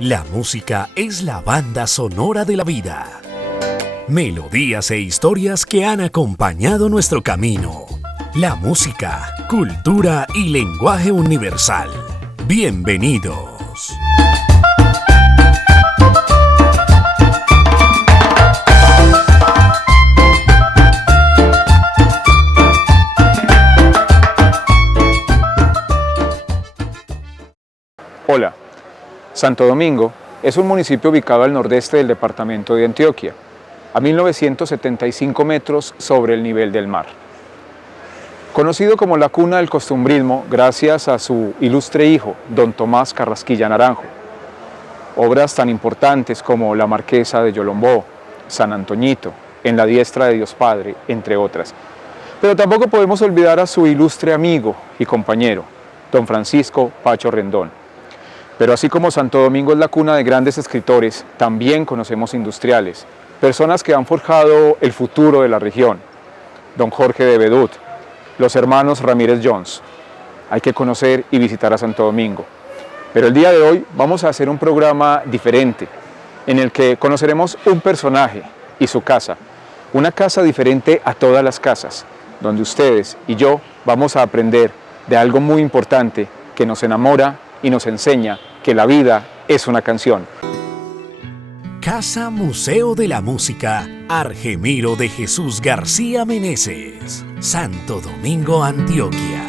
La música es la banda sonora de la vida. Melodías e historias que han acompañado nuestro camino. La música, cultura y lenguaje universal. Bienvenidos. Hola, Santo Domingo es un municipio ubicado al nordeste del departamento de Antioquia, a 1975 metros sobre el nivel del mar. Conocido como la cuna del costumbrismo gracias a su ilustre hijo, don Tomás Carrasquilla Naranjo. Obras tan importantes como La Marquesa de Yolombó, San Antoñito, En la diestra de Dios Padre, entre otras. Pero tampoco podemos olvidar a su ilustre amigo y compañero, don Francisco Pacho Rendón. Pero así como Santo Domingo es la cuna de grandes escritores, también conocemos industriales, personas que han forjado el futuro de la región. Don Jorge de Bedut, los hermanos Ramírez Jones. Hay que conocer y visitar a Santo Domingo. Pero el día de hoy vamos a hacer un programa diferente, en el que conoceremos un personaje y su casa. Una casa diferente a todas las casas, donde ustedes y yo vamos a aprender de algo muy importante que nos enamora y nos enseña que la vida es una canción. Casa Museo de la Música Argemiro de Jesús García Meneses, Santo Domingo, Antioquia.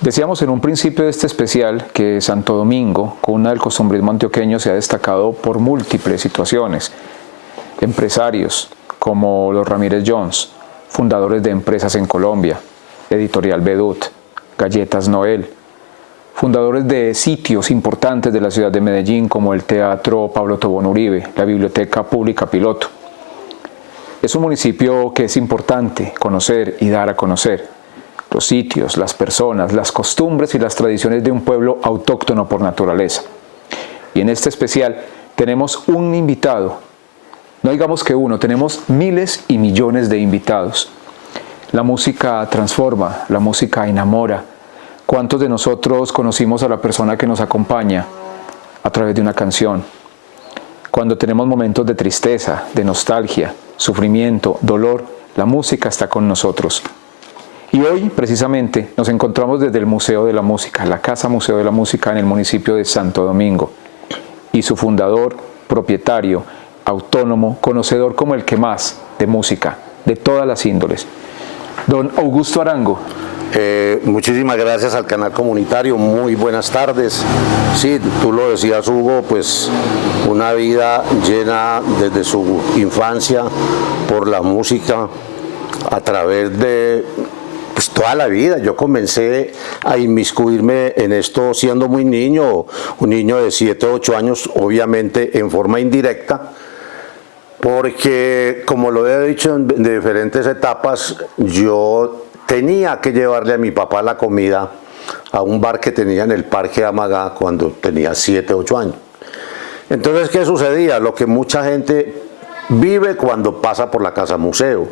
Decíamos en un principio de este especial que Santo Domingo, cuna del costumbrismo antioqueño, se ha destacado por múltiples situaciones. Empresarios como los Ramírez Jones, fundadores de empresas en Colombia, Editorial Bedut, Galletas Noel, fundadores de sitios importantes de la ciudad de Medellín como el Teatro Pablo Tobón Uribe, la Biblioteca Pública Piloto. Es un municipio que es importante conocer y dar a conocer los sitios, las personas, las costumbres y las tradiciones de un pueblo autóctono por naturaleza. Y en este especial tenemos un invitado, no digamos que uno, tenemos miles y millones de invitados. La música transforma, la música enamora. ¿Cuántos de nosotros conocimos a la persona que nos acompaña a través de una canción? Cuando tenemos momentos de tristeza, de nostalgia, sufrimiento, dolor, la música está con nosotros. Y hoy, precisamente, nos encontramos desde el Museo de la Música, la Casa Museo de la Música en el municipio de Santo Domingo. Y su fundador, propietario, autónomo, conocedor como el que más de música, de todas las índoles. Don Augusto Arango. Muchísimas gracias al canal comunitario, muy buenas tardes. Sí, tú lo decías, Hugo, pues una vida llena desde su infancia por la música a través de pues, toda la vida. Yo comencé a inmiscuirme en esto siendo muy niño, un niño de 7 o 8 años, obviamente en forma indirecta, porque como lo he dicho en diferentes etapas, yo tenía que llevarle a mi papá la comida a un bar que tenía en el Parque Amagá cuando tenía 7 o 8 años. Entonces, ¿qué sucedía? Lo que mucha gente vive cuando pasa por la Casa Museo.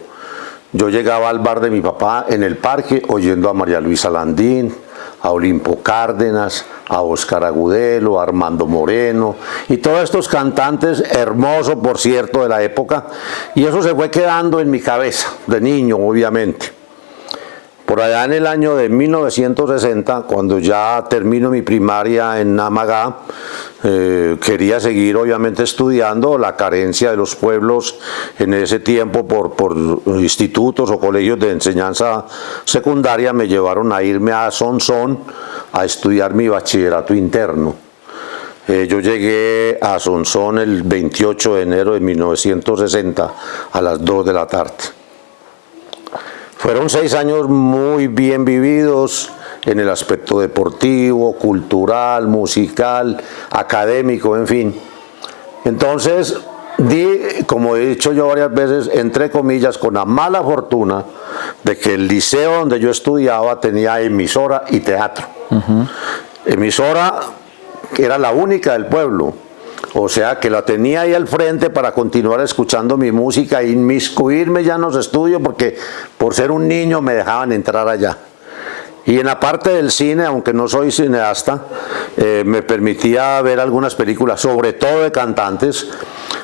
Yo llegaba al bar de mi papá en el parque oyendo a María Luisa Landín, a Olimpo Cárdenas, a Óscar Agudelo, a Armando Moreno y todos estos cantantes hermosos, por cierto, de la época, y eso se fue quedando en mi cabeza, de niño, obviamente. Por allá en el año de 1960, cuando ya termino mi primaria en Amagá, quería seguir obviamente estudiando. La carencia de los pueblos en ese tiempo por institutos o colegios de enseñanza secundaria me llevaron a irme a Sonsón a estudiar mi bachillerato interno. Yo llegué a Sonsón el 28 de enero de 1960 a las 2 de la tarde. Fueron 6 años muy bien vividos en el aspecto deportivo, cultural, musical, académico, en fin. Entonces, como he dicho yo varias veces, entre comillas, con la mala fortuna de que el liceo donde yo estudiaba tenía emisora y teatro. Emisora que era la única del pueblo. O sea que la tenía ahí al frente para continuar escuchando mi música e inmiscuirme ya en los estudios porque por ser un niño me dejaban entrar allá. Y en la parte del cine, aunque no soy cineasta, me permitía ver algunas películas, sobre todo de cantantes,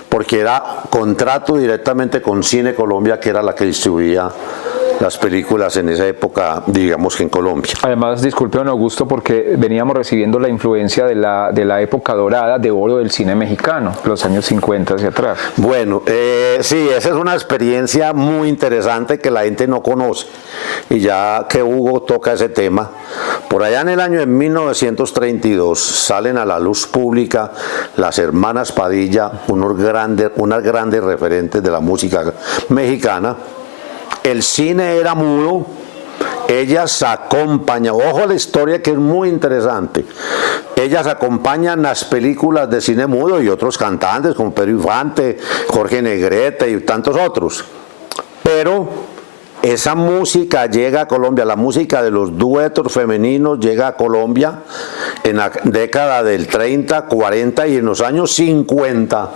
porque era contrato directamente con Cine Colombia, que era la que distribuía las películas en esa época, digamos que en Colombia. Además, disculpe, don Augusto, porque veníamos recibiendo la influencia de la época dorada de oro del cine mexicano, los años 50 hacia atrás. Bueno, sí, esa es una experiencia muy interesante que la gente no conoce. Y ya que Hugo toca ese tema, por allá en el año de 1932 salen a la luz pública las hermanas Padilla, unas grandes referentes de la música mexicana. El cine era mudo, ellas acompañan, ojo a la historia que es muy interesante, ellas acompañan las películas de cine mudo y otros cantantes como Pedro Infante, Jorge Negrete y tantos otros, pero esa música llega a Colombia, la música de los duetos femeninos llega a Colombia en la década del 30, 40 y en los años 50.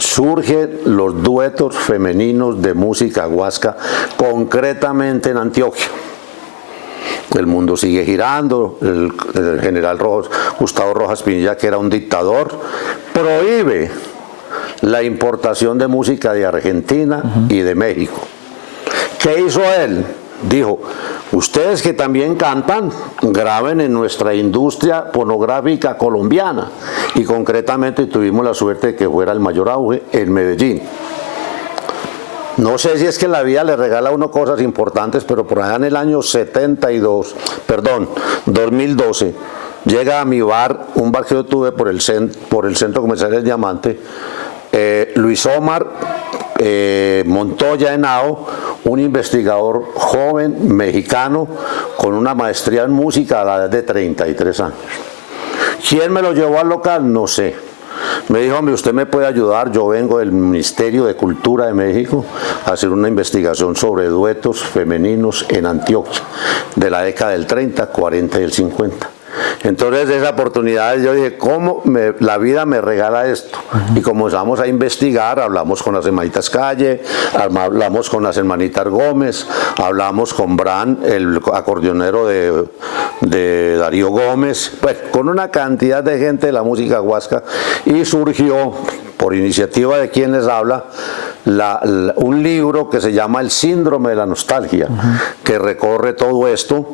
Surgen los duetos femeninos de música guasca, concretamente en Antioquia. El mundo sigue girando, el general Gustavo Rojas Pinilla, que era un dictador, prohíbe la importación de música de Argentina y de México. ¿Qué hizo él? Dijo, ustedes que también cantan, graben en nuestra industria pornográfica colombiana. Y concretamente tuvimos la suerte de que fuera el mayor auge en Medellín. No sé si es que la vida le regala a uno cosas importantes, pero por allá en el año 2012, llega a mi bar, un bar que yo tuve por el centro comercial El Diamante, Luis Omar Montoya Henao, un investigador joven mexicano con una maestría en música a la edad de 33 años. ¿Quién me lo llevó al local? No sé. Me dijo, hombre, usted me puede ayudar, yo vengo del Ministerio de Cultura de México a hacer una investigación sobre duetos femeninos en Antioquia de la década del 30, 40 y el 50. Entonces, de esa oportunidad yo dije, ¿cómo la vida me regala esto? Y comenzamos a investigar, hablamos con las hermanitas Calle, hablamos con las hermanitas Gómez, hablamos con Bran, el acordeonero de Darío Gómez, pues con una cantidad de gente de la música huasca, y surgió, por iniciativa de quien les habla, un libro que se llama El Síndrome de la Nostalgia, que recorre todo esto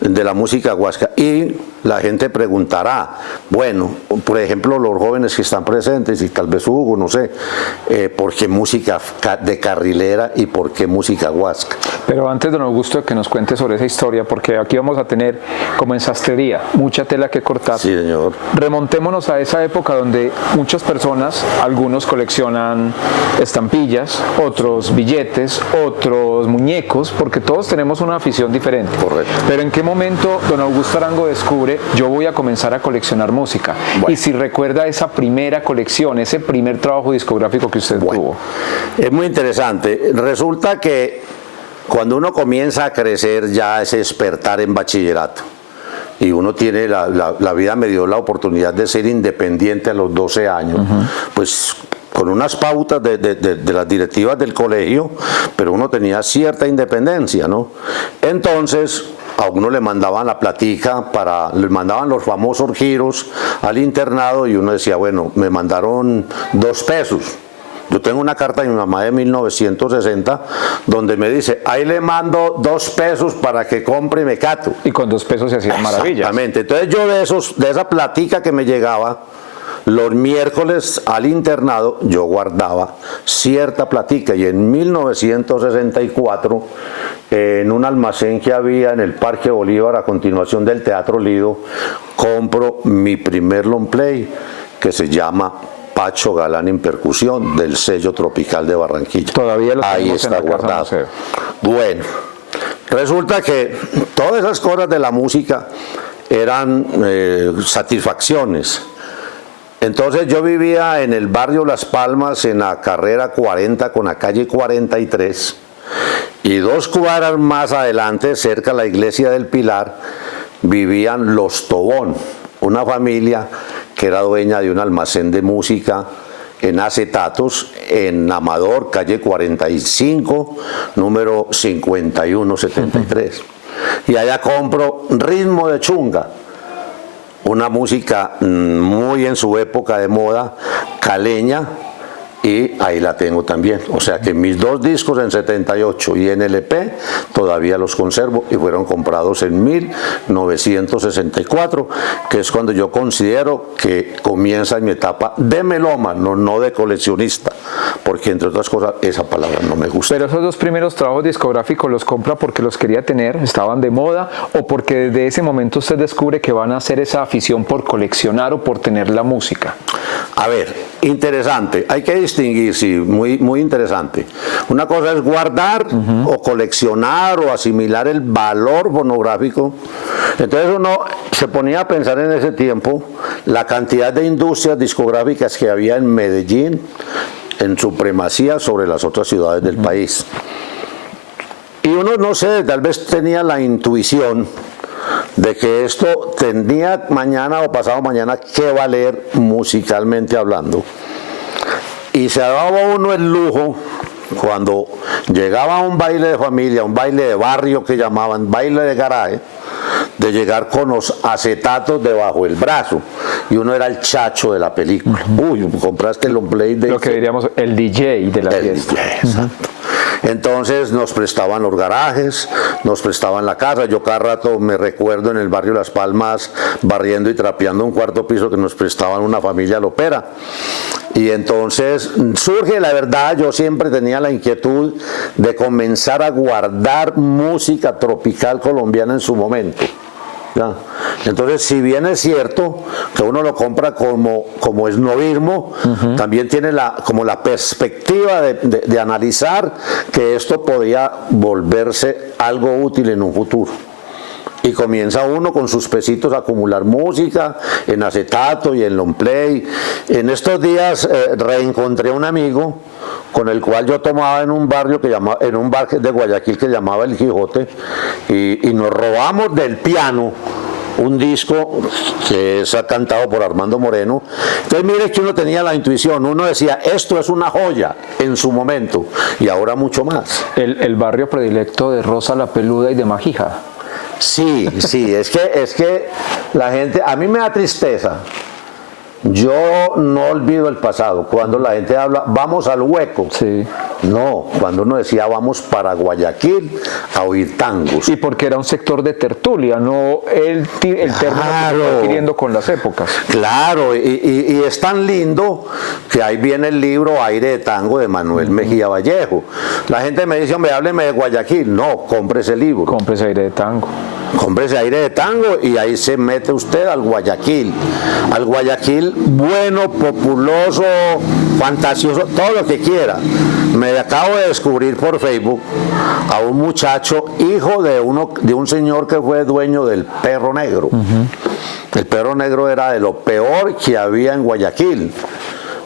de la música huasca. Y la gente preguntará, bueno, por ejemplo, los jóvenes que están presentes, y tal vez Hugo, no sé, ¿por qué música de carrilera y por qué música huasca? Pero antes, don Augusto, de que nos cuente sobre esa historia, porque aquí vamos a tener, como en sastrería, mucha tela que cortar. Sí, señor. Remontémonos a esa época donde muchas personas, algunos coleccionan estampillas, otros billetes, otros muñecos, porque todos tenemos una afición diferente. Correcto. Pero ¿en qué momento don Augusto Arango descubre, yo voy a comenzar a coleccionar música? Bueno. Y si recuerda esa primera colección, ese primer trabajo discográfico que usted tuvo. Es muy interesante. Resulta que cuando uno comienza a crecer, ya es despertar en bachillerato. Y uno tiene, la vida me dio la oportunidad de ser independiente a los 12 años. Pues con unas pautas de las directivas del colegio, pero uno tenía cierta independencia, ¿no? Entonces, a uno le mandaban la platica, le mandaban los famosos giros al internado, y uno decía, bueno, me mandaron 2 pesos. Yo tengo una carta de mi mamá de 1960 donde me dice, ahí le mando 2 pesos para que compre mecato. Y con 2 pesos se hacían maravillas. Exactamente. Entonces yo de esa platica que me llegaba, los miércoles al internado yo guardaba cierta platica, y en 1964 en un almacén que había en el Parque Bolívar a continuación del Teatro Lido, compro mi primer long play que se llama Pacho Galán en percusión, del sello Tropical de Barranquilla. Todavía lo ahí está en la guardado. casa, no sé. Bueno, resulta que todas esas cosas de la música eran satisfacciones. Entonces yo vivía en el barrio Las Palmas, en la carrera 40 con la calle 43, y 2 cuadras más adelante, cerca de la iglesia del Pilar, vivían los Tobón, una familia que era dueña de un almacén de música en acetatos en Amador, calle 45, número 5173. y allá compro Ritmo de Chunga, una música muy en su época de moda, caleña, y ahí la tengo también. O sea que mis 2 discos en 78 y en LP todavía los conservo y fueron comprados en 1964, que es cuando yo considero que comienza mi etapa de melómano, no de coleccionista, porque entre otras cosas esa palabra no me gusta. Pero esos 2 primeros trabajos discográficos los compra porque los quería tener, estaban de moda, o porque desde ese momento usted descubre que van a hacer esa afición por coleccionar o por tener la música. A ver, interesante, hay que distinguir, sí, muy interesante. Una cosa es guardar o coleccionar o asimilar el valor fonográfico. Entonces uno se ponía a pensar en ese tiempo la cantidad de industrias discográficas que había en Medellín en supremacía sobre las otras ciudades del país. Y uno, no sé, tal vez tenía la intuición de que esto tendría mañana o pasado mañana que valer musicalmente hablando. Y se daba uno el lujo, cuando llegaba a un baile de familia, un baile de barrio que llamaban baile de garaje, de llegar con los acetatos debajo del brazo, y uno era el chacho de la película. Uy, compraste el long play de... Lo que diríamos el DJ de la fiesta. DJ, exacto. Entonces nos prestaban los garajes, nos prestaban la casa. Yo cada rato me recuerdo en el barrio Las Palmas barriendo y trapeando un 4º piso que nos prestaban una familia lopera. Y entonces surge, la verdad, yo siempre tenía la inquietud de comenzar a guardar música tropical colombiana en su momento. ¿Ya? Entonces, si bien es cierto que uno lo compra como esnovismo, también tiene como la perspectiva de analizar que esto podía volverse algo útil en un futuro. Y comienza uno con sus pesitos a acumular música en acetato y en long play. En estos días reencontré a un amigo con el cual yo tomaba en un barrio en un bar de Guayaquil que llamaba El Quijote, y nos robamos del piano un disco que es cantado por Armando Moreno. Entonces mire que uno tenía la intuición, uno decía, esto es una joya en su momento, y ahora mucho más. El barrio predilecto de Rosa la Peluda y de Magija. Sí, es que la gente, a mí me da tristeza. Yo no olvido el pasado. Cuando la gente habla, vamos al hueco. Sí. No, cuando uno decía vamos para Guayaquil a oír tangos. Y porque era un sector de tertulia, no el término que se está adquiriendo con las épocas. Claro, y es tan lindo que ahí viene el libro Aire de Tango de Manuel Mejía Vallejo. La gente me dice, hombre, hábleme de Guayaquil. No, compre ese libro. Cómprese Aire de Tango. Cómprese Aire de Tango y ahí se mete usted al Guayaquil bueno, populoso, fantasioso, todo lo que quiera. Me acabo de descubrir por Facebook a un muchacho, hijo de un señor que fue dueño del Perro Negro. El Perro Negro era de lo peor que había en Guayaquil.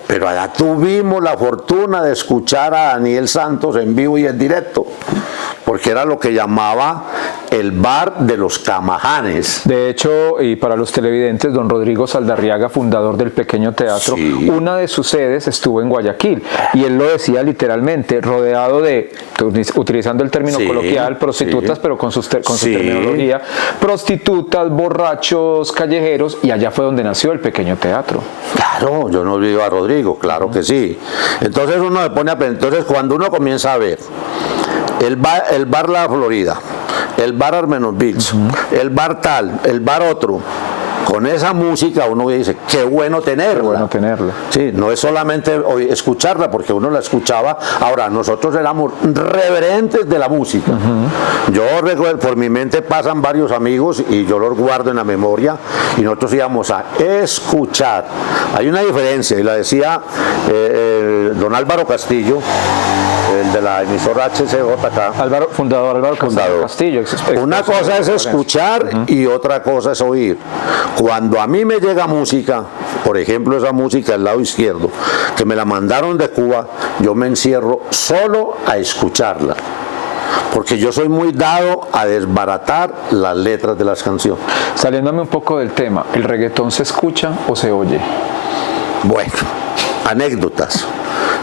Pero allá tuvimos la fortuna de escuchar a Daniel Santos en vivo y en directo, porque era lo que llamaba el bar de los Camajanes. De hecho, y para los televidentes, don Rodrigo Saldarriaga, fundador del Pequeño Teatro, sí, una de sus sedes estuvo en Guayaquil, y él lo decía literalmente, rodeado de, utilizando el término coloquial, prostitutas, pero con su terminología, prostitutas, borrachos, callejeros, y allá fue donde nació el Pequeño Teatro. Claro, yo no olvido a Rodrigo, claro que sí. Entonces uno se pone a pensar, entonces cuando uno comienza a ver el bar La Florida, el bar Armenos Beach, el bar tal, el bar otro, con esa música uno dice, qué bueno tenerla. Qué bueno tenerla. Sí, no es solamente escucharla, porque uno la escuchaba. Ahora, nosotros éramos reverentes de la música. Yo recuerdo, por mi mente pasan varios amigos y yo los guardo en la memoria, y nosotros íbamos a escuchar. Hay una diferencia, y la decía don Álvaro Castillo, el de la emisora HCJK. Fundador Álvaro Castillo. Una cosa es escuchar y otra cosa es oír. Cuando a mí me llega música, por ejemplo esa música del lado izquierdo, que me la mandaron de Cuba, yo me encierro solo a escucharla, porque yo soy muy dado a desbaratar las letras de las canciones. Saliéndome un poco del tema, ¿el reggaetón se escucha o se oye? Bueno, anécdotas.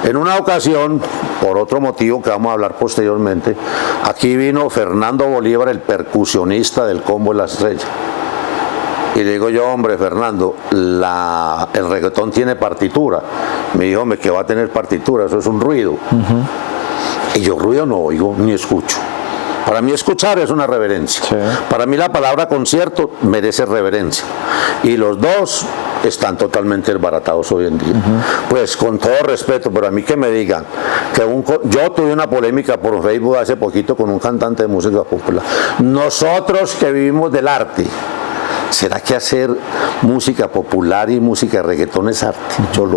En una ocasión, por otro motivo que vamos a hablar posteriormente, aquí vino Fernando Bolívar, el percusionista del Combo de la Estrella. Y le digo yo, hombre, Fernando, el reggaetón tiene partitura. Me dijo, hombre, que va a tener partitura, eso es un ruido. Y yo ruido no oigo, ni escucho. Para mí escuchar es una reverencia. Sí. Para mí la palabra concierto merece reverencia. Y los dos están totalmente desbaratados hoy en día. Pues con todo respeto, pero a mí que me digan que yo tuve una polémica por Facebook hace poquito con un cantante de música popular. Nosotros que vivimos del arte, ¿será que hacer música popular y música de reggaetón es arte? Yo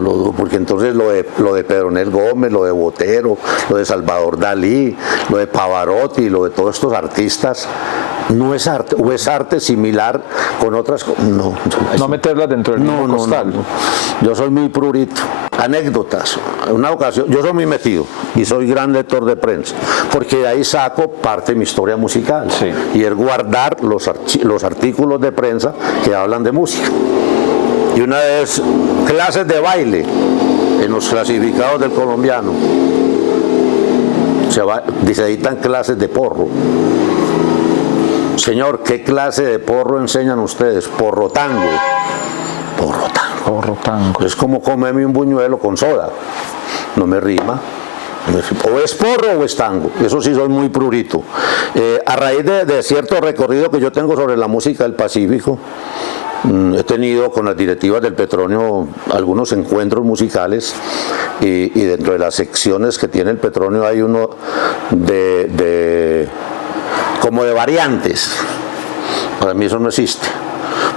lo dudo, porque entonces lo de Pedronel Gómez, lo de Botero, lo de Salvador Dalí, lo de Pavarotti, lo de todos estos artistas, no es arte, o es arte similar con otras cosas. No meterlas dentro del mismo costal. No. Yo soy muy prurito. Anécdotas. En una ocasión, yo soy muy metido y soy gran lector de prensa, porque de ahí saco parte de mi historia musical. Sí. Y es guardar los artículos de prensa que hablan de música. Y una vez, clases de baile en los clasificados del colombiano. Se editan clases de porro. Señor, ¿qué clase de porro enseñan ustedes? Porro tango. Porro tango. Es como comerme un buñuelo con soda. No me rima. O es porro o es tango. Eso sí soy muy prurito. A raíz de cierto recorrido que yo tengo sobre la música del Pacífico, he tenido con las directivas del Petronio algunos encuentros musicales y dentro de las secciones que tiene el Petronio hay uno como de variantes. Para mí eso no existe,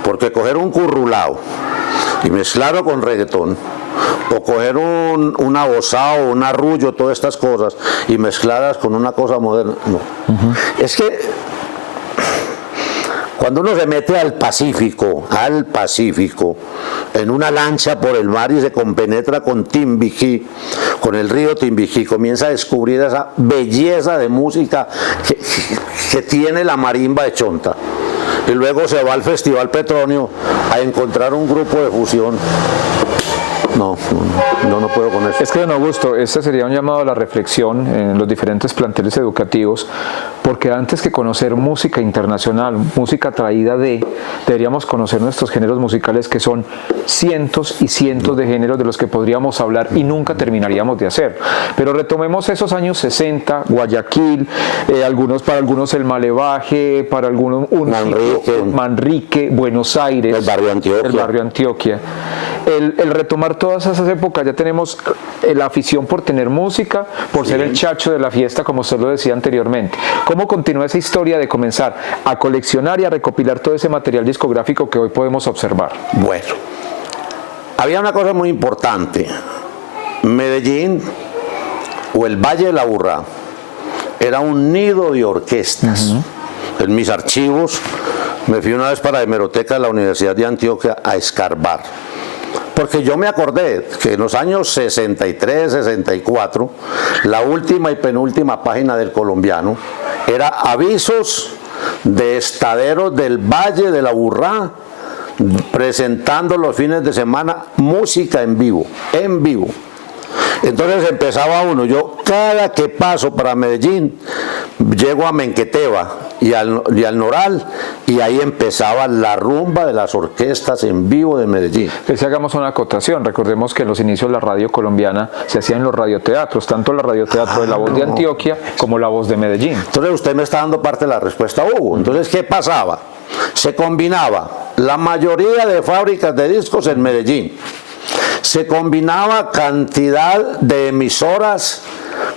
porque coger un currulao y mezclarlo con reggaetón, o coger un abosao, un arrullo, todas estas cosas y mezclarlas con una cosa moderna, no. Es que cuando uno se mete al Pacífico, en una lancha por el mar y se compenetra con Timbiquí, con el río Timbiquí, comienza a descubrir esa belleza de música que tiene la marimba de Chonta. Y luego se va al Festival Petronio a encontrar un grupo de fusión. No puedo con eso. Es que, don Augusto, este sería un llamado a la reflexión en los diferentes planteles educativos, porque antes que conocer música internacional, música traída deberíamos conocer nuestros géneros musicales, que son cientos y cientos de géneros de los que podríamos hablar y nunca terminaríamos de hacer. Pero retomemos esos años 60, Guayaquil, para algunos el Malevaje, para algunos Manrique, Buenos Aires, el barrio Antioquia. El retomar todas esas épocas, ya tenemos la afición por tener música, por ser el chacho de la fiesta, como usted lo decía anteriormente. ¿Cómo continúa esa historia de comenzar a coleccionar y a recopilar todo ese material discográfico que hoy podemos observar? Bueno, había una cosa muy importante. Medellín, o el Valle de la Aburrá, era un nido de orquestas. En mis archivos, me fui una vez para la hemeroteca de la Universidad de Antioquia a escarbar. Porque yo me acordé que en los años 63, 64, la última y penúltima página del Colombiano era avisos de estaderos del Valle de la Aburrá, presentando los fines de semana música en vivo. Entonces empezaba uno, yo cada que paso para Medellín, llego a Menqueteva y al Noral, y ahí empezaba la rumba de las orquestas en vivo de Medellín. Que si hagamos una acotación, recordemos que en los inicios la radio colombiana se hacía en los radioteatros, tanto la radioteatro de La Voz de Antioquia como La Voz de Medellín. Entonces usted me está dando parte de la respuesta, Hugo. Entonces, ¿qué pasaba? Se combinaba la mayoría de fábricas de discos en Medellín. Se combinaba cantidad de emisoras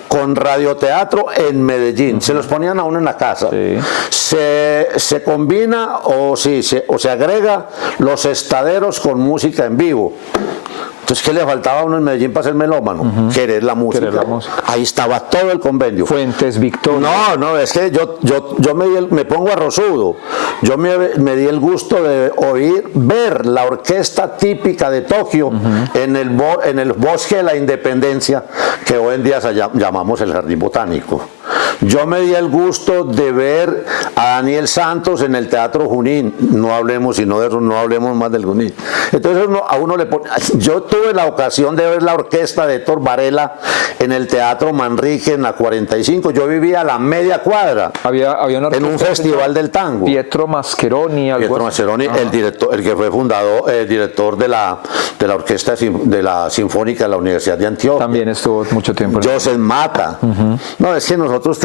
con radioteatro en Medellín. Se los ponían a uno en la casa. Sí. Se combina o se agrega los estaderos con música en vivo. Entonces, ¿qué le faltaba a uno en Medellín para ser melómano? Querer la música. Ahí estaba todo el convenio. Fuentes, Victoria. No, es que yo me pongo arrozudo. Yo me di el gusto de ver la orquesta típica de Tokio en el Bosque de la Independencia, que hoy en día llamamos el Jardín Botánico. Yo me di el gusto de ver a Daniel Santos en el Teatro Junín. No hablemos sino de eso, no hablemos más del Junín. Entonces a uno le pone... Yo tuve la ocasión de ver la orquesta de Héctor Varela en el Teatro Manrique en la 45. Yo vivía a la media cuadra. Había una en un festival del tango. Pietro Mascheroni. Pietro Mascheroni, el director, el que fue fundador, el director de la orquesta de la Sinfónica de la Universidad de Antioquia. También estuvo mucho tiempo. Joseph Mata. No, es que nosotros,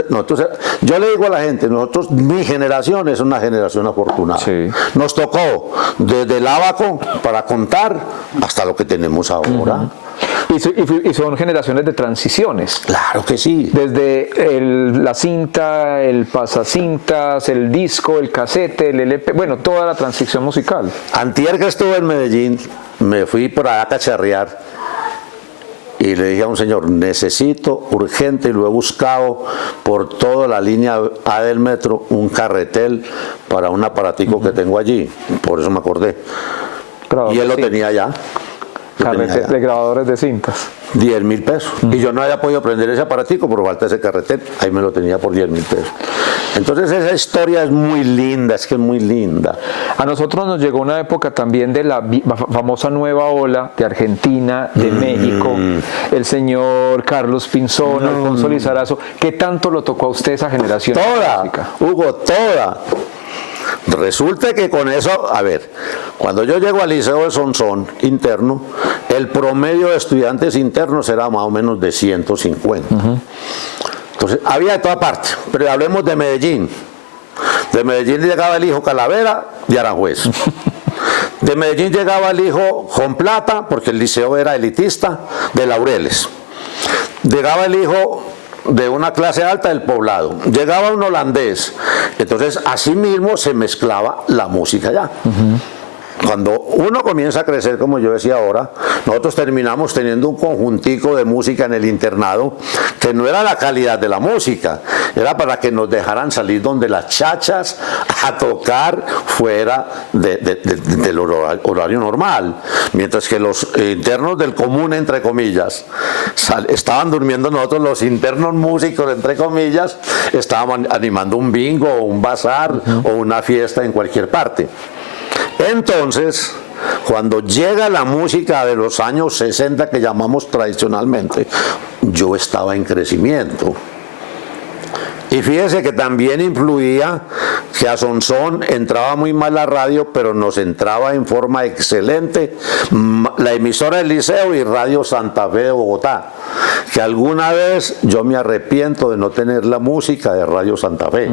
yo le digo a la gente, mi generación es una generación afortunada. Sí. Nos tocó desde el ábaco para contar hasta lo que tenemos ahora. Y son generaciones de transiciones. Claro que sí. Desde la cinta, el pasacintas, el disco, el casete, el LP, bueno, toda la transición musical. Antier que estuve en Medellín, me fui por allá a cacharrear y le dije a un señor, necesito urgente, y lo he buscado por toda la línea A del metro, un carretel para un aparatico que tengo allí. Por eso me acordé. Claro, y él lo sí. tenía ya. De grabadores de cintas. 10.000 pesos. Y yo no había podido prender ese aparatico por falta de ese carretel. Ahí me lo tenía por 10.000 pesos. Entonces esa historia es muy linda, es que es muy linda. A nosotros nos llegó una época también de la famosa nueva ola de Argentina, de México, el señor Carlos Pinzón, Alfonso Lizarazo. ¿Qué tanto lo tocó a usted esa generación? Toda, Hugo, toda. Resulta que con eso, a ver, cuando yo llego al Liceo de Sonsón interno, el promedio de estudiantes internos era más o menos de 150. Entonces, había de toda parte, pero hablemos de Medellín. De Medellín llegaba el hijo Calavera de Aranjuez. De Medellín llegaba el hijo con plata, porque el liceo era elitista, de Laureles. Llegaba el hijo de una clase alta del Poblado, llegaba un holandés, entonces así mismo se mezclaba la música ya. Cuando uno comienza a crecer, como yo decía ahora, nosotros terminamos teniendo un conjuntico de música en el internado que no era la calidad de la música, era para que nos dejaran salir donde las chachas a tocar fuera del horario normal, mientras que los internos del común, entre comillas, estaban durmiendo. Nosotros los internos músicos, entre comillas, estábamos animando un bingo o un bazar o una fiesta en cualquier parte. Entonces, cuando llega la música de los años 60 que llamamos tradicionalmente, yo estaba en crecimiento. Y fíjese que también influía que a Sonsón entraba muy mal la radio, pero nos entraba en forma excelente la emisora del Liceo y Radio Santa Fe de Bogotá, que alguna vez yo me arrepiento de no tener la música de Radio Santa Fe,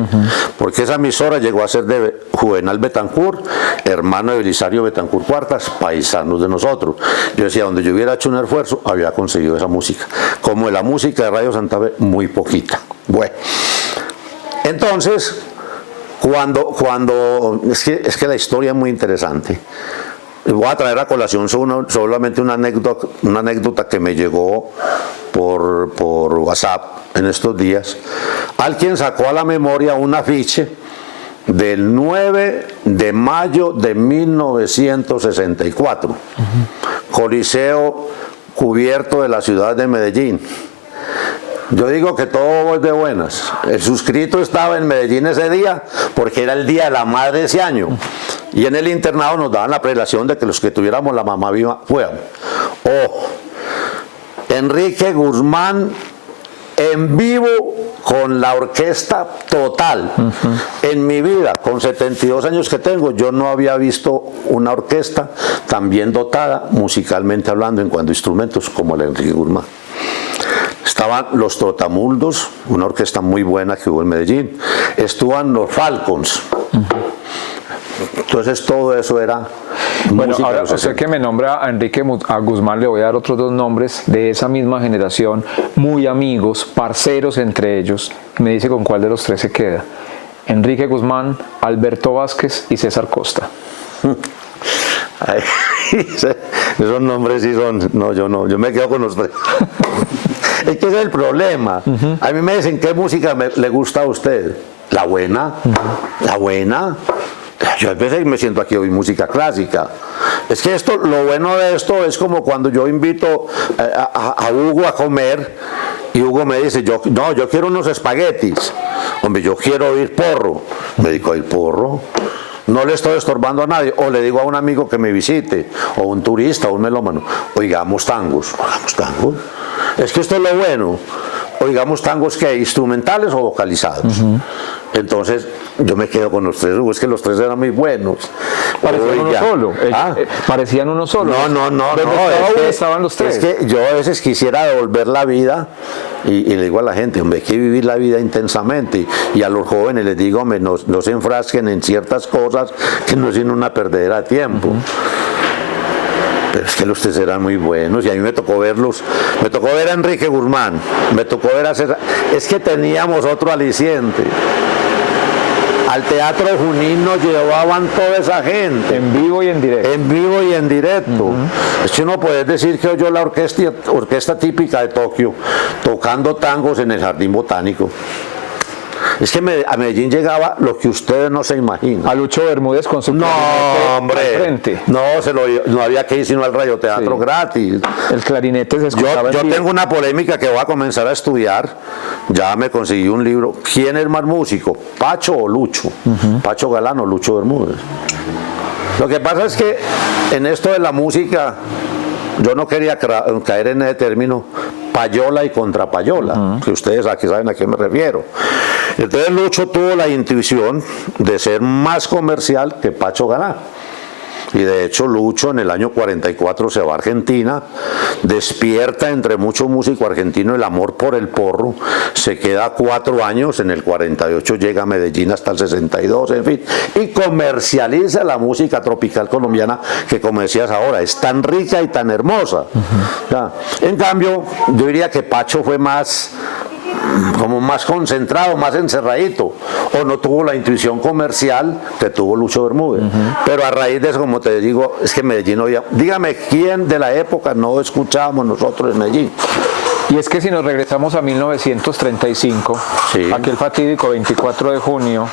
porque esa emisora llegó a ser de Juvenal Betancourt, hermano de Belisario Betancourt Cuartas, paisanos de nosotros. Yo decía, donde yo hubiera hecho un esfuerzo, había conseguido esa música. Como de la música de Radio Santa Fe, muy poquita. Bueno, entonces, es que la historia es muy interesante. Voy a traer a colación solamente una anécdota que me llegó por WhatsApp en estos días. Alguien sacó a la memoria un afiche del 9 de mayo de 1964, Coliseo cubierto de la ciudad de Medellín. Yo digo que todo es de buenas. El suscrito estaba en Medellín ese día porque era el Día de la Madre ese año. Y en el internado nos daban la prelación de que los que tuviéramos la mamá viva fueran. Enrique Guzmán en vivo con la orquesta total. En mi vida, con 72 años que tengo, yo no había visto una orquesta tan bien dotada musicalmente hablando en cuanto a instrumentos como la de Enrique Guzmán. Estaban los Trotamundos, una orquesta muy buena que hubo en Medellín. Estaban los Falcons. Entonces todo eso era bueno, ahora usted que me nombra a Enrique Guzmán, le voy a dar otros dos nombres de esa misma generación, muy amigos, parceros entre ellos. Me dice con cuál de los tres se queda. Enrique Guzmán, Alberto Vázquez y César Costa. Ay, esos nombres sí son... No, yo me quedo con los tres. Es que ese es el problema. A mí me dicen, ¿qué música le gusta a usted? La buena, la buena. Yo a veces me siento aquí a oír música clásica. Es que lo bueno de esto es como cuando yo invito a Hugo a comer Y Hugo me dice, yo quiero unos espaguetis. Hombre, yo quiero oír porro. Me dijo, ¿oír porro? No le estoy estorbando a nadie. O le digo a un amigo que me visite, o un turista, o un melómano, oigamos tangos. ¿Oigamos tangos? Es que esto es lo bueno. Oigamos tangos, ¿qué? ¿Instrumentales o vocalizados? Entonces, yo me quedo con los tres. Es que los tres eran muy buenos. Parecían uno solo. Parecían uno solo. No. Estaban los tres. Es que yo a veces quisiera devolver la vida y le digo a la gente, hombre, hay que vivir la vida intensamente. Y a los jóvenes les digo, hombre, no se enfrasquen en ciertas cosas que no es sino una perdedera de tiempo. Pero es que los tres eran muy buenos y a mí me tocó verlos, me tocó ver a Enrique Guzmán, me tocó ver a César. Es que teníamos otro aliciente. Al Teatro Junín nos llevaban toda esa gente. En vivo y en directo. En vivo y en directo. Es que uno puede decir que oyó la orquesta típica de Tokio tocando tangos en el Jardín Botánico. Es que a Medellín llegaba lo que ustedes no se imaginan. A Lucho Bermúdez con su No, hombre. frente. No había que ir sino al radioteatro gratis. El clarinete se escuchaba. Yo tengo una polémica que voy a comenzar a estudiar. Ya me conseguí un libro. ¿Quién es más músico? ¿Pacho o Lucho? ¿Pacho Galán o Lucho Bermúdez? Lo que pasa es que en esto de la música, yo no quería caer en ese término payola y contrapayola, que ustedes aquí saben a qué me refiero. Entonces Lucho tuvo la intuición de ser más comercial que Pacho Galán. Y de hecho Lucho en el año 44 se va a Argentina, despierta entre mucho músico argentino el amor por el porro, se queda 4 años, en el 48 llega a Medellín hasta el 62, en fin, y comercializa la música tropical colombiana que, como decías ahora, es tan rica y tan hermosa. Ya. En cambio, yo diría que Pacho fue más concentrado, más encerradito, o no tuvo la intuición comercial que tuvo Lucho Bermúdez. Pero a raíz de eso, como te digo, es que Medellín oía. Dígame, ¿quién de la época no escuchábamos nosotros en Medellín? Y es que si nos regresamos a 1935, aquel fatídico 24 de junio,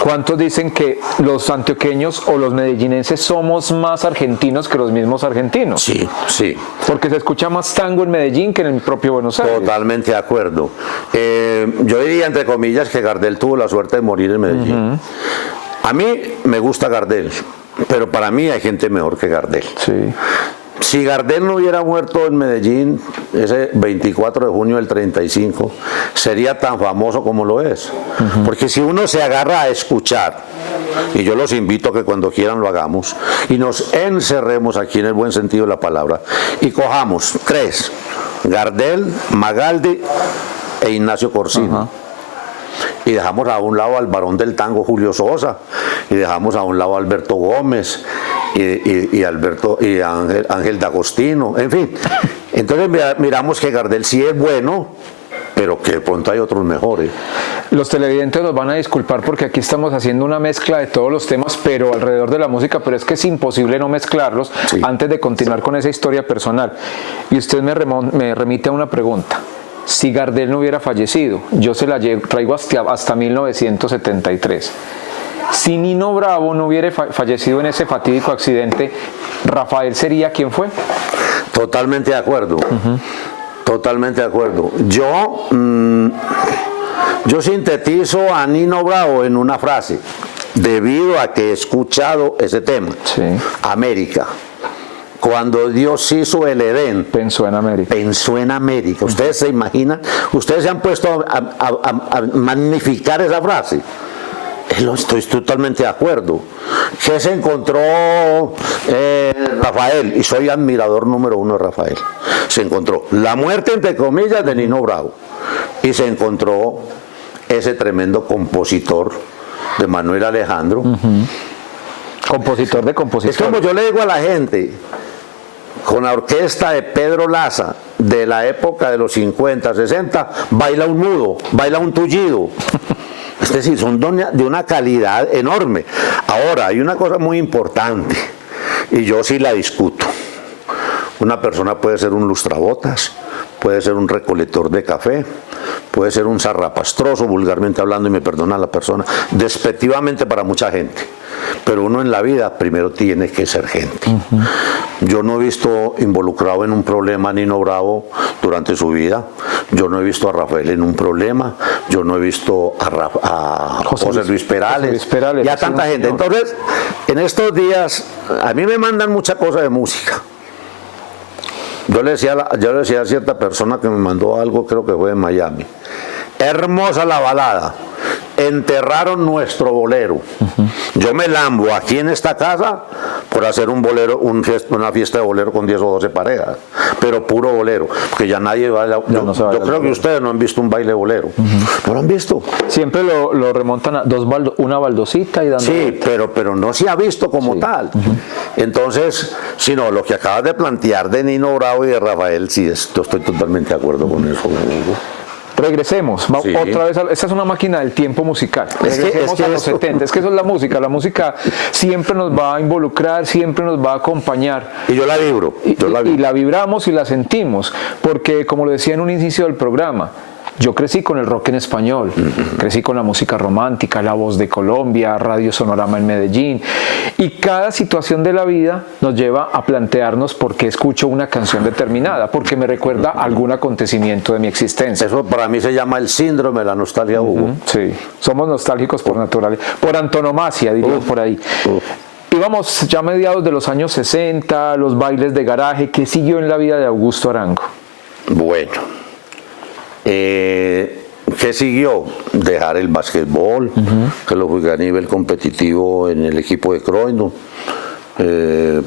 ¿cuántos dicen que los antioqueños o los medellinenses somos más argentinos que los mismos argentinos? Sí. Porque se escucha más tango en Medellín que en el propio Buenos Aires. Totalmente de acuerdo. Yo diría, entre comillas, que Gardel tuvo la suerte de morir en Medellín. A mí me gusta Gardel, pero para mí hay gente mejor que Gardel. Sí. Si Gardel no hubiera muerto en Medellín ese 24 de junio del 35, sería tan famoso como lo es. Porque si uno se agarra a escuchar, y yo los invito a que cuando quieran lo hagamos, y nos encerremos aquí en el buen sentido de la palabra, y cojamos 3, Gardel, Magaldi e Ignacio Corsini. Y dejamos a un lado al varón del tango Julio Sosa, y dejamos a un lado a Alberto Gómez, y Ángel D'Agostino, en fin. Entonces miramos que Gardel sí es bueno, pero que de pronto hay otros mejores. Los televidentes nos van a disculpar porque aquí estamos haciendo una mezcla de todos los temas, pero alrededor de la música, pero es que es imposible no mezclarlos antes de continuar con esa historia personal. Y usted me remite a una pregunta. Si Gardel no hubiera fallecido, yo se la traigo hasta 1973. Si Nino Bravo no hubiera fallecido en ese fatídico accidente, ¿Rafael sería quien fue? Totalmente de acuerdo. Totalmente de acuerdo. Yo sintetizo a Nino Bravo en una frase, debido a que he escuchado ese tema. América. Cuando Dios hizo el Edén, pensó en América. Pensó en América. ¿Ustedes se imaginan? ¿Ustedes se han puesto a magnificar esa frase? Estoy totalmente de acuerdo. ¿Qué se encontró Rafael? Y soy admirador número 1 de Rafael. Se encontró la muerte, entre comillas, de Nino Bravo. Y se encontró ese tremendo compositor de Manuel Alejandro. Compositor de compositores. Es como yo le digo a la gente, con la orquesta de Pedro Laza, de la época de los 50, 60, baila un mudo, baila un tullido. Es decir, son de una calidad enorme. Ahora, hay una cosa muy importante, y yo sí la discuto. Una persona puede ser un lustrabotas, puede ser un recolector de café, puede ser un zarrapastroso, vulgarmente hablando, y me perdona la persona, despectivamente para mucha gente. pero uno en la vida primero tiene que ser gente. Yo no he visto involucrado en un problema a Nino Bravo durante su vida, yo no he visto a Rafael en un problema, yo no he visto a José Luis Perales, y a tanta gente. Entonces, en estos días, a mí me mandan mucha cosa de música. Yo le decía a cierta persona que me mandó algo, creo que fue de Miami. Hermosa la balada. Enterraron nuestro bolero. Yo me lambo aquí en esta casa por hacer un bolero, una fiesta de bolero con 10 o 12 parejas, pero puro bolero, porque ya nadie baila. Yo creo que ustedes no han visto un baile bolero. ¿No lo han visto? Siempre lo remontan a una baldosita y dando. Sí, pero no se ha visto como tal. Entonces, sino lo que acabas de plantear de Nino Bravo y de Rafael, sí, estoy totalmente de acuerdo con eso. Regresemos, Sí. otra vez, esta es una máquina del tiempo musical. Regresemos a los 70, es que eso es la música siempre nos va a involucrar, siempre nos va a acompañar. Y yo la vibro, Y la vibramos y la sentimos, porque como lo decía en un inicio del programa, yo crecí con el rock en español, crecí con la música romántica, La Voz de Colombia, Radio Sonorama en Medellín, y cada situación de la vida nos lleva a plantearnos por qué escucho una canción determinada, porque me recuerda algún acontecimiento de mi existencia. Eso para mí se llama el síndrome de la nostalgia, Hugo. Sí, somos nostálgicos por naturaleza, por antonomasia, dirían por ahí. Íbamos ya a mediados de los años 60, los bailes de garaje. ¿Qué siguió en la vida de Augusto Arango? Bueno. ¿Qué siguió? Dejar el básquetbol, que lo jugué a nivel competitivo en el equipo de Croydon.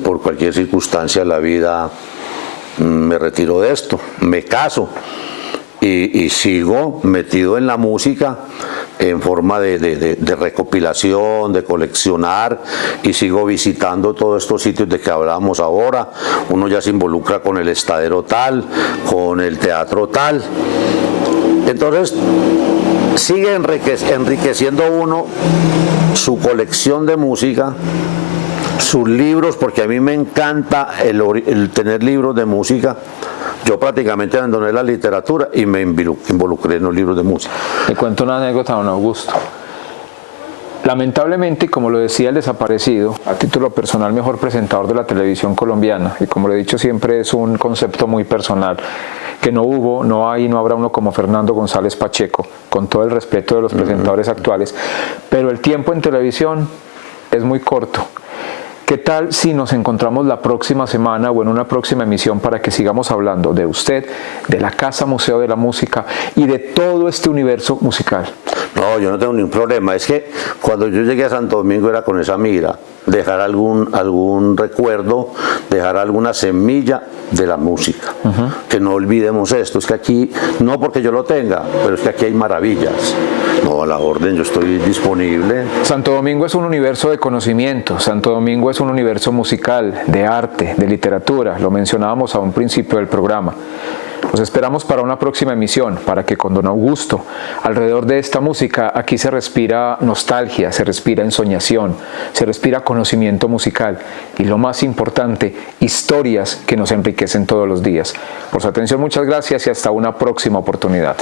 Por cualquier circunstancia de la vida me retiro de esto, me caso y sigo metido en la música en forma de recopilación, de coleccionar, y sigo visitando todos estos sitios de que hablábamos ahora. Uno ya se involucra con el estadero tal, con el teatro tal. Entonces sigue enriqueciendo uno su colección de música, sus libros, porque a mí me encanta el tener libros de música. Yo prácticamente abandoné la literatura y me involucré en los libros de música. Te cuento una anécdota, don Augusto. Lamentablemente, como lo decía el desaparecido, a título personal mejor presentador de la televisión colombiana, y como lo he dicho siempre es un concepto muy personal, que no hubo, no hay y no habrá uno como Fernando González Pacheco, con todo el respeto de los presentadores actuales, pero el tiempo en televisión es muy corto. ¿Qué tal si nos encontramos la próxima semana o en una próxima emisión para que sigamos hablando de usted, de la Casa Museo de la Música y de todo este universo musical? No, yo no tengo ningún problema. Es que cuando yo llegué a Santo Domingo era con esa mira, dejar algún recuerdo, dejar alguna semilla de la música. Que no olvidemos esto. Es que aquí, no porque yo lo tenga, pero es que aquí hay maravillas. No, a la orden, yo estoy disponible. Santo Domingo es un universo de conocimiento, Santo Domingo es un universo musical, de arte, de literatura, lo mencionábamos a un principio del programa. Los esperamos para una próxima emisión, para que con don Augusto, alrededor de esta música, aquí se respira nostalgia, se respira ensoñación, se respira conocimiento musical y lo más importante, historias que nos enriquecen todos los días. Por su atención, muchas gracias y hasta una próxima oportunidad.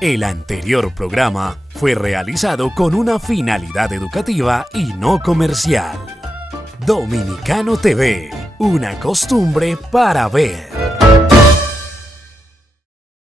El anterior programa fue realizado con una finalidad educativa y no comercial. Dominicano TV, una costumbre para ver.